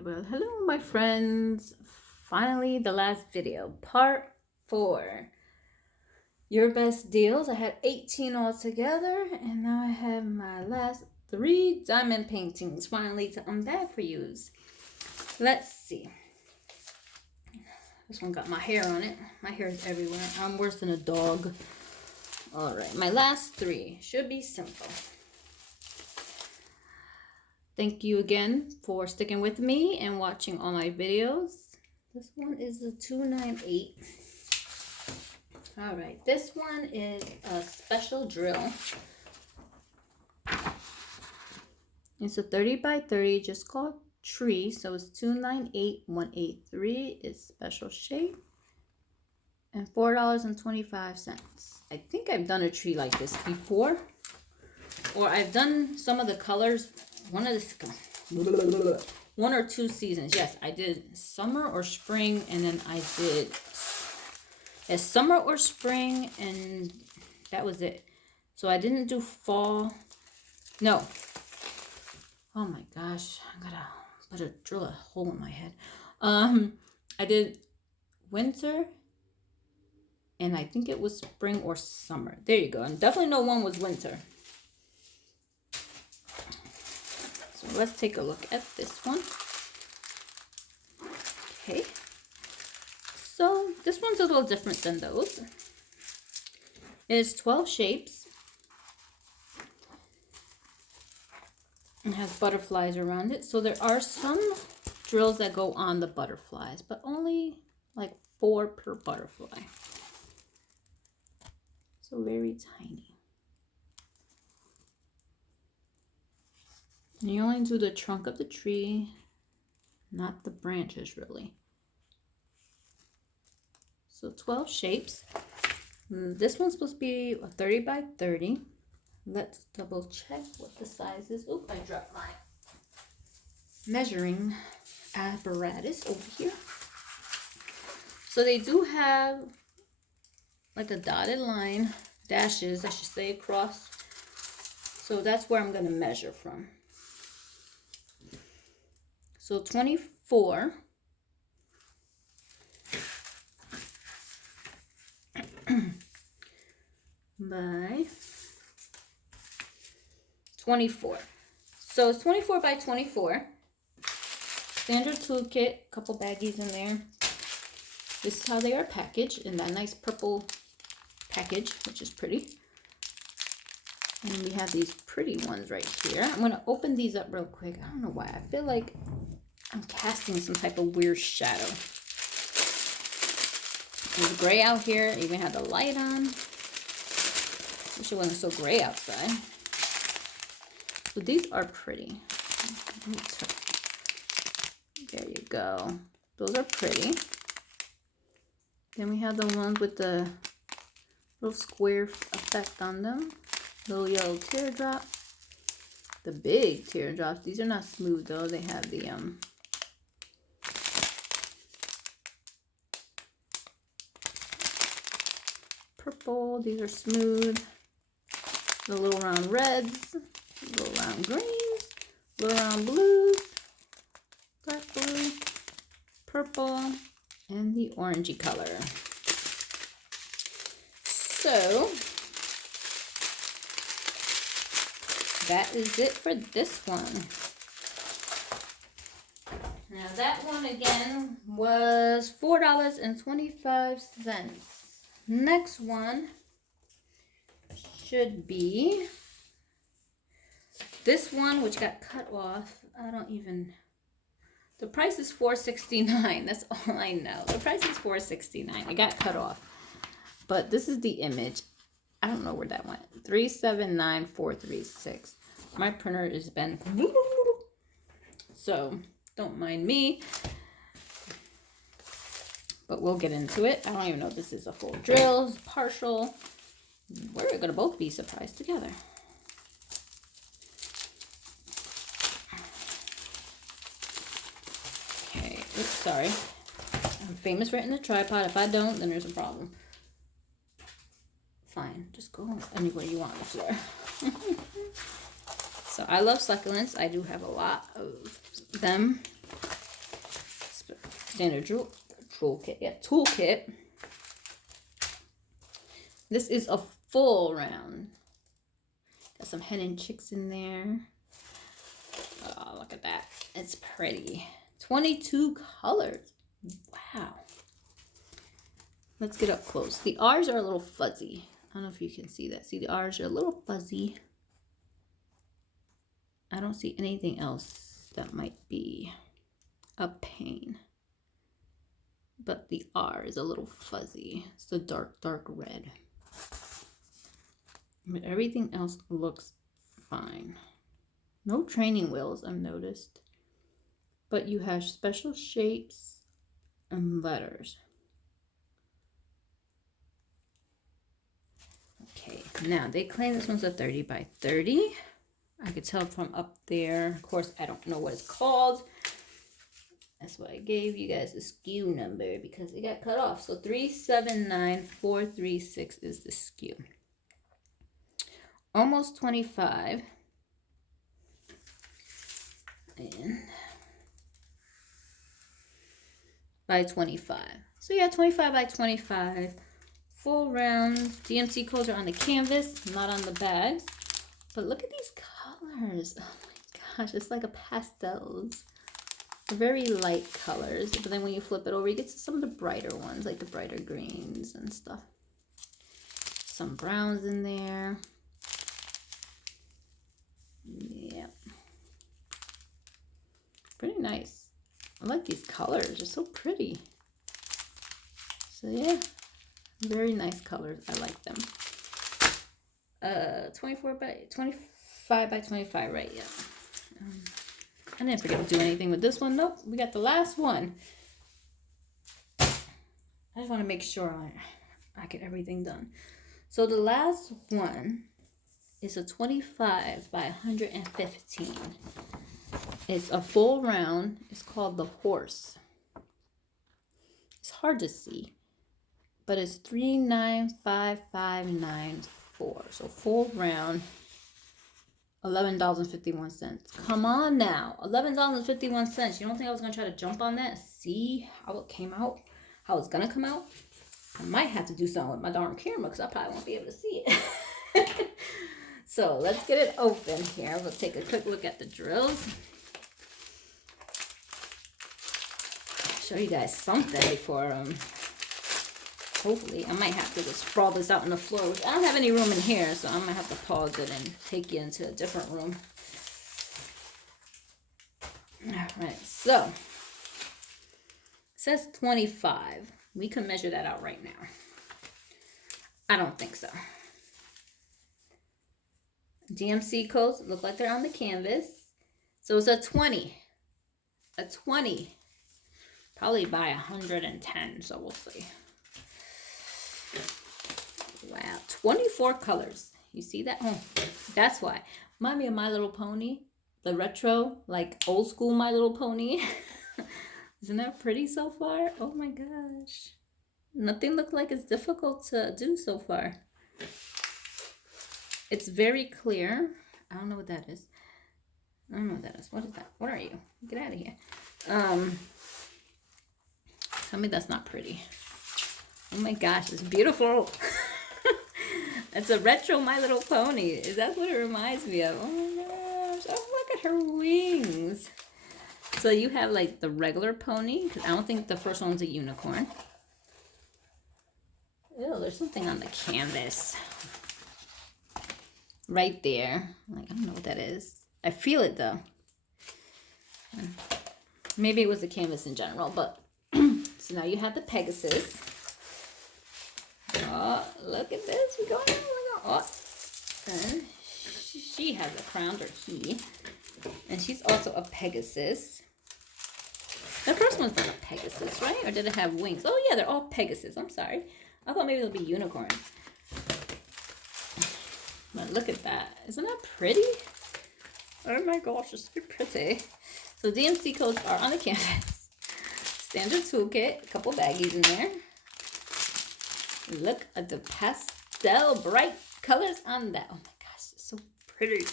Well, hello my friends. Finally, the last video, part 4. Your best deals. I had 18 altogether, and now I have my last 3 diamond paintings finally to unbag for yous. Let's see. This one got my hair on it. My hair is everywhere. I'm worse than a dog. Alright, my last 3 should be simple. Thank you again for sticking with me and watching all my videos. This one is a 298. All right, this one is a special drill. It's a 30 by 30, just called Tree. So it's 298,183 is special shape. And $4.25. I think I've done a tree like this before. Or I've done some of the colors. One or 2 seasons. Yes, I did summer or spring, and then I did summer or spring, and that was it. So I didn't do fall. No. Oh my gosh, I gotta drill a hole in my head. I did winter, and I think it was spring or summer. There you go. And definitely no one was winter. So let's take a look at this one. Okay. So this one's a little different than those. It's 12 shapes. It has butterflies around it. So there are some drills that go on the butterflies, but only like 4 per butterfly. So very tiny. And you only do the trunk of the tree, not the branches really. So 12 shapes. This one's supposed to be a 30 by 30. Let's double check what the size is. Oh, I dropped my measuring apparatus over here. So they do have like a dotted line, dashes, I should say, across. So that's where I'm going to measure from. So 24 by 24. So it's 24 by 24. Standard toolkit, couple baggies in there. This is how they are packaged in that nice purple package, which is pretty. And we have these pretty ones right here. I'm going to open these up real quick. I don't know why. I feel like I'm casting some type of weird shadow. It's gray out here. I even had the light on. Wish it wasn't so gray outside. So these are pretty. There you go. Those are pretty. Then we have the ones with the little square effect on them. Little yellow teardrop. The big teardrops. These are not smooth though. They have the purple. These are smooth. The little round reds. Little round greens. Little round blues. Dark blue. Purple. And the orangey color. So that is it for this one. Now that one again was $4.25. Next one should be this one, which got cut off. The price is $4.69. That's all I know. The price is $4.69. It got cut off. But this is the image. I don't know where that went. 379436. My printer has been, so don't mind me. But we'll get into it. I don't even know if this is a full drill, partial. We're going to both be surprised together. Okay. Oops, sorry. I'm famous for hitting the tripod. If I don't, then there's a problem. Fine, just go anywhere you want on the floor. So I love succulents. I do have a lot of them. standard toolkit. Yeah, toolkit. This is a full round. Got some hen and chicks in there. Oh, look at that. It's pretty. 22 colors. Wow. Let's get up close. The R's are a little fuzzy. I don't know if you can see that. See, the R's are a little fuzzy. I don't see anything else that might be a pain. But the R is a little fuzzy. It's a dark, dark red. But everything else looks fine. No training wheels, I've noticed. But you have special shapes and letters. Okay, now they claim this one's a 30 by 30. I could tell from up there. Of course, I don't know what it's called. That's why I gave you guys the SKU number because it got cut off. So 379436 is the SKU. Almost 25. And by 25. So yeah, 25 by 25. Full round. DMC codes are on the canvas, not on the bags. But look at these colors. Oh my gosh, it's like a pastels. They're very light colors. But then when you flip it over, you get to some of the brighter ones, like the brighter greens and stuff. Some browns in there. Yeah. Pretty nice. I like these colors. They're so pretty. So yeah, very nice colors. I like them. 25 by 25, right? Yeah. I didn't forget to do anything with this one. Nope, we got the last one. I just want to make sure I get everything done. So the last one is a 25 by 115. It's a full round. It's called the horse. It's hard to see, but it's 395594. So full round, $11.51. Come on now, $11.51. You don't think I was gonna try to jump on that? See how it came out? How it's gonna come out? I might have to do something with my darn camera because I probably won't be able to see it. So let's get it open here. We'll take a quick look at the drills. Show you guys something before hopefully I might have to just sprawl this out on the floor, which I don't have any room in here, so I might have to pause it and take you into a different room. All right, so it says 25. We can measure that out right now. I don't think so. DMC codes look like they're on the canvas. So it's a 20. A 20. Probably by 110, so we'll see. Wow, 24 colors. You see that? Oh, that's why. Remind me of My Little Pony. The retro, like old school My Little Pony. Isn't that pretty so far? Oh my gosh. Nothing looked like it's difficult to do so far. It's very clear. I don't know what that is. I don't know what that is. What is that? What are you? Get out of here. Tell me that's not pretty. Oh my gosh, it's beautiful. It's a retro My Little Pony. Is that what it reminds me of? Oh my gosh. Oh, look at her wings. So you have like the regular pony, because I don't think the first one's a unicorn. Oh, there's something on the canvas. Right there. Like, I don't know what that is. I feel it though. Maybe it was the canvas in general, but so now you have the Pegasus. Oh, look at this. We're going on. Oh, and she has a crown, or he. And she's also a Pegasus. The first one's not a Pegasus, right? Or did it have wings? Oh, yeah, they're all Pegasus. I'm sorry. I thought maybe they'll be unicorns. But look at that. Isn't that pretty? Oh my gosh, it's so pretty. So DMC codes are on the canvas. Standard toolkit, a couple baggies in there. Look at the pastel bright colors on that. Oh my gosh, it's so pretty.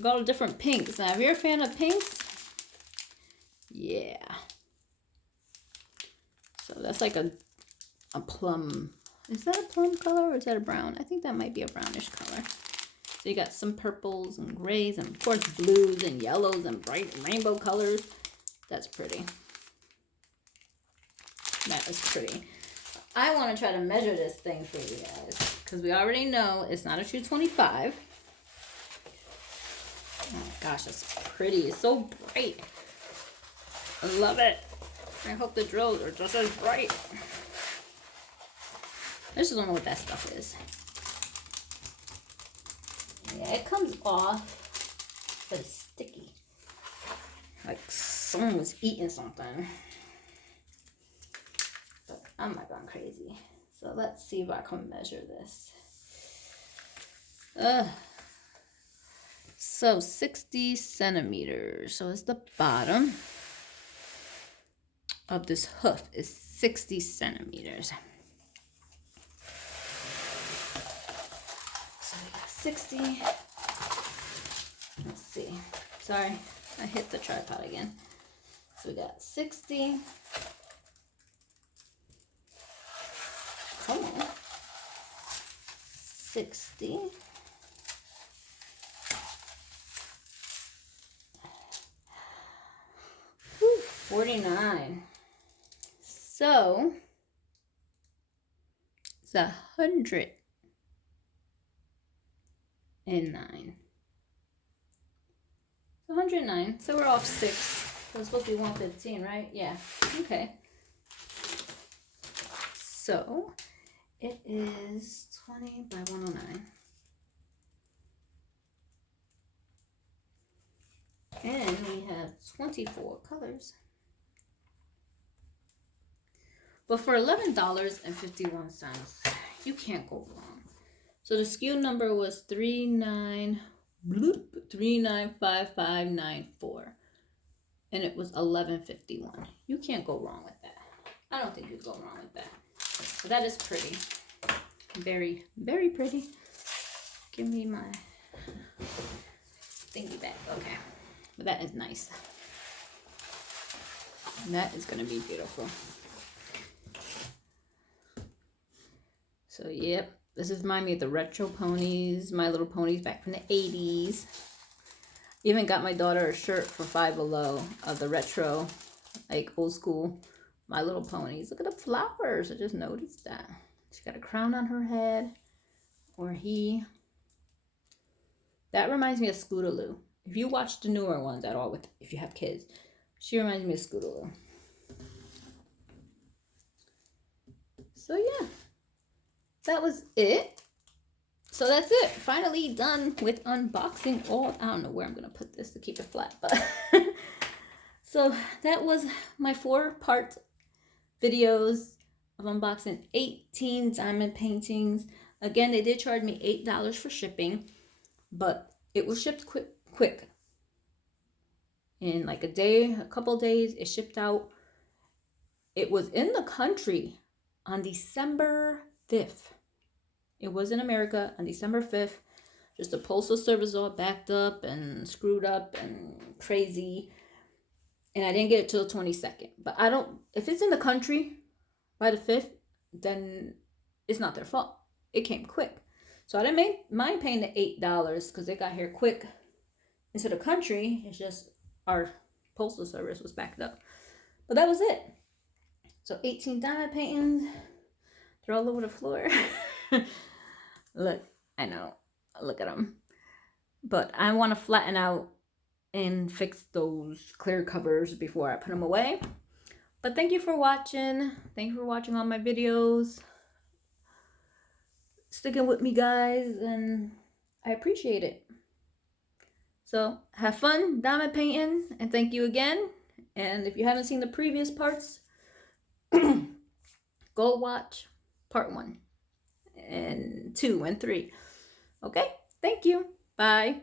Got all different pinks. Now, if you're a fan of pinks, yeah. So that's like a plum. Is that a plum color or is that a brown? I think that might be a brownish color. So you got some purples and grays and of course blues and yellows and bright rainbow colors. That's pretty. That is pretty. I want to try to measure this thing for you guys because we already know it's not a 225. Oh my gosh, that's pretty. It's so bright. I love it. I hope the drills are just as bright. I just don't know what that stuff is. Yeah, it comes off, but it's sticky. Like someone was eating something. But I'm not going crazy. So let's see if I can measure this. So 60 centimeters. So it's the bottom of this hoof is 60 centimeters. So we got 60. Let's see. Sorry, I hit the tripod again. So we got 60. Come on. 60. Whew, 49. So it's 109. So 109. So we're off 6. So it's supposed to be 115, right? Yeah. Okay. So it is 20 by 109. And we have 24 colors. But for $11.51, you can't go wrong. So the SKU number was 395594. And it was $11.51. You can't go wrong with that. I don't think you'd go wrong with that. So that is pretty. Very, very pretty. Give me my thingy back. Okay. But that is nice. And that is going to be beautiful. So, yep. This is remind me of the retro ponies. My Little Ponies back from the 80s. Even got my daughter a shirt for Five Below of the retro, like old school My Little Ponies. Look at the flowers. I just noticed that. She got a crown on her head. Or he. That reminds me of Scootaloo. If you watch the newer ones at all, if you have kids, she reminds me of Scootaloo. So yeah, that was it. So that's it. Finally done with unboxing all. I don't know where I'm going to put this to keep it flat, but so that was my 4-part videos of unboxing 18 diamond paintings. Again, they did charge me $8 for shipping, but it was shipped quick. In like a couple days, it shipped out. It was in the country on December 5th. It was in America on December 5th. Just the postal service all backed up and screwed up and crazy. And I didn't get it till the 22nd. But if it's in the country by the 5th, then it's not their fault. It came quick. So I didn't mind paying the $8 because it got here quick into the country. It's just our postal service was backed up. But that was it. So 18 diamond paintings. They're all over the floor. Look, I know. Look at them. But I want to flatten out and fix those clear covers before I put them away. But thank you for watching. Thank you for watching all my videos. Sticking with me, guys, and I appreciate it. So have fun diamond painting, and thank you again. And if you haven't seen the previous parts, go watch part 1 and 2 and 3. Okay, thank you. Bye.